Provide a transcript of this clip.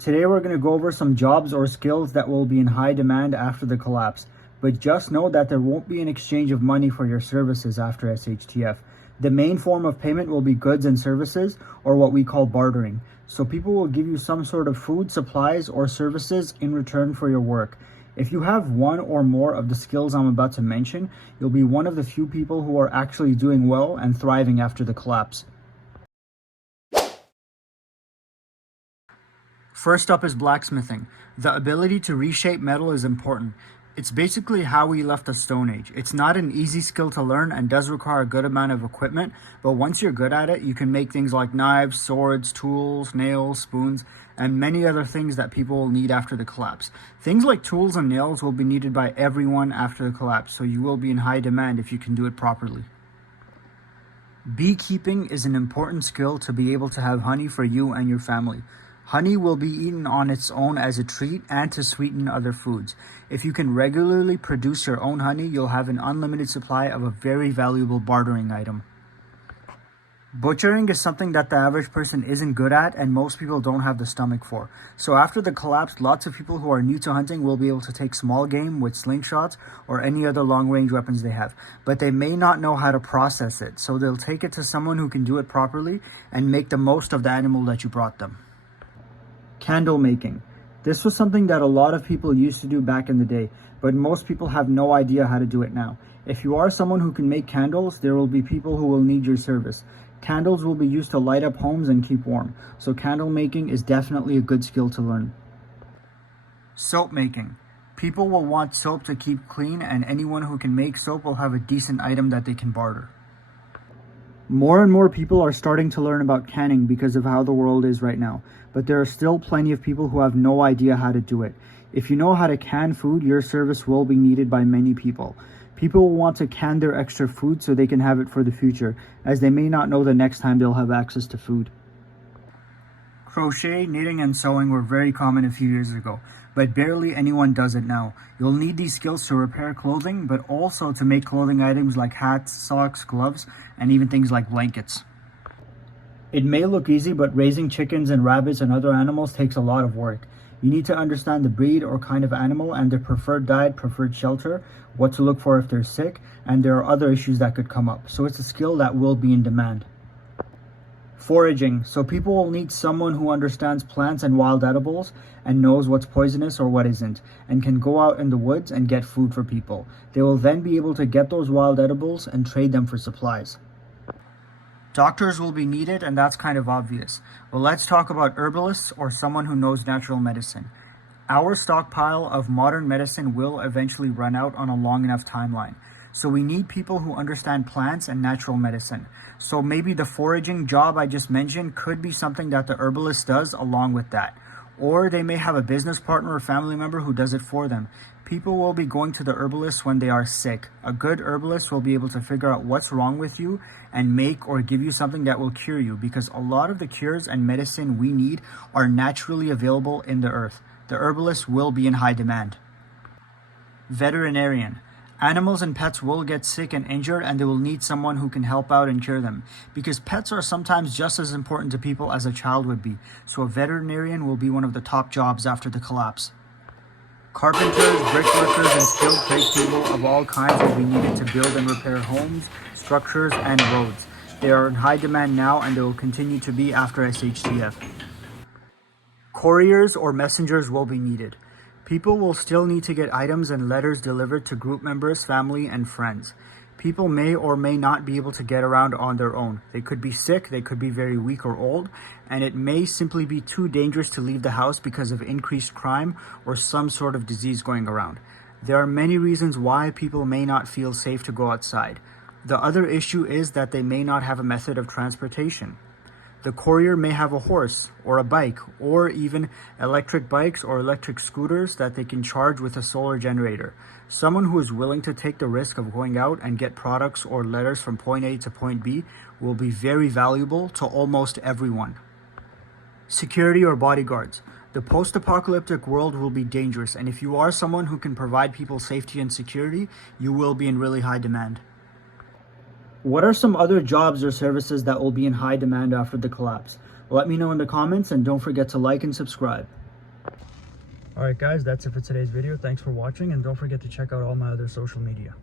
Today we're going to go over some jobs or skills that will be in high demand after the collapse, but just know that there won't be an exchange of money for your services after SHTF. The main form of payment will be goods and services, or what we call bartering. So people will give you some sort of food, supplies, or services in return for your work. If you have one or more of the skills I'm about to mention, you'll be one of the few people who are actually doing well and thriving after the collapse. First up is blacksmithing. The ability to reshape metal is important. It's basically how we left the Stone Age. It's not an easy skill to learn and does require a good amount of equipment, but once you're good at it, you can make things like knives, swords, tools, nails, spoons, and many other things that people will need after the collapse. Things like tools and nails will be needed by everyone after the collapse, so you will be in high demand if you can do it properly. Beekeeping is an important skill to be able to have honey for you and your family. Honey will be eaten on its own as a treat and to sweeten other foods. If you can regularly produce your own honey, you'll have an unlimited supply of a very valuable bartering item. Butchering is something that the average person isn't good at and most people don't have the stomach for. So after the collapse, lots of people who are new to hunting will be able to take small game with slingshots or any other long-range weapons they have, but they may not know how to process it. So they'll take it to someone who can do it properly and make the most of the animal that you brought them. Candle making. This was something that a lot of people used to do back in the day, but most people have no idea how to do it now. If you are someone who can make candles, there will be people who will need your service. Candles will be used to light up homes and keep warm, so candle making is definitely a good skill to learn. Soap making. People will want soap to keep clean, and anyone who can make soap will have a decent item that they can barter. More and more people are starting to learn about canning because of how the world is right now, but there are still plenty of people who have no idea how to do it. If you know how to can food, your service will be needed by many people. People will want to can their extra food so they can have it for the future, as they may not know the next time they'll have access to food. Crochet, knitting, and sewing were very common a few years ago, but barely anyone does it now. You'll need these skills to repair clothing, but also to make clothing items like hats, socks, gloves, and even things like blankets. It may look easy, but raising chickens and rabbits and other animals takes a lot of work. You need to understand the breed or kind of animal and their preferred diet, preferred shelter, what to look for if they're sick, and there are other issues that could come up. So it's a skill that will be in demand. Foraging. So people will need someone who understands plants and wild edibles and knows what's poisonous or what isn't, and can go out in the woods and get food for people. They will then be able to get those wild edibles and trade them for supplies. Doctors will be needed, and that's kind of obvious. Well, let's talk about herbalists or someone who knows natural medicine. Our stockpile of modern medicine will eventually run out on a long enough timeline. So we need people who understand plants and natural medicine. So maybe the foraging job I just mentioned could be something that the herbalist does along with that. Or they may have a business partner or family member who does it for them. People will be going to the herbalist when they are sick. A good herbalist will be able to figure out what's wrong with you and make or give you something that will cure you, because a lot of the cures and medicine we need are naturally available in the earth. The herbalist will be in high demand. Veterinarian. Animals and pets will get sick and injured, and they will need someone who can help out and cure them, because pets are sometimes just as important to people as a child would be. So a veterinarian will be one of the top jobs after the collapse. Carpenters, brickworkers, and skilled tradespeople of all kinds will be needed to build and repair homes, structures, and roads. They are in high demand now, and they will continue to be after SHTF. Couriers or messengers will be needed. People will still need to get items and letters delivered to group members, family, and friends. People may or may not be able to get around on their own. They could be sick, they could be very weak or old, and it may simply be too dangerous to leave the house because of increased crime or some sort of disease going around. There are many reasons why people may not feel safe to go outside. The other issue is that they may not have a method of transportation. The courier may have a horse or a bike, or even electric bikes or electric scooters that they can charge with a solar generator. Someone who is willing to take the risk of going out and get products or letters from point A to point B will be very valuable to almost everyone. Security or bodyguards. The post-apocalyptic world will be dangerous, and if you are someone who can provide people safety and security, you will be in really high demand. What are some other jobs or services that will be in high demand after the collapse? Let me know in the comments, and don't forget to like and subscribe. Alright guys, that's it for today's video. Thanks for watching, and don't forget to check out all my other social media.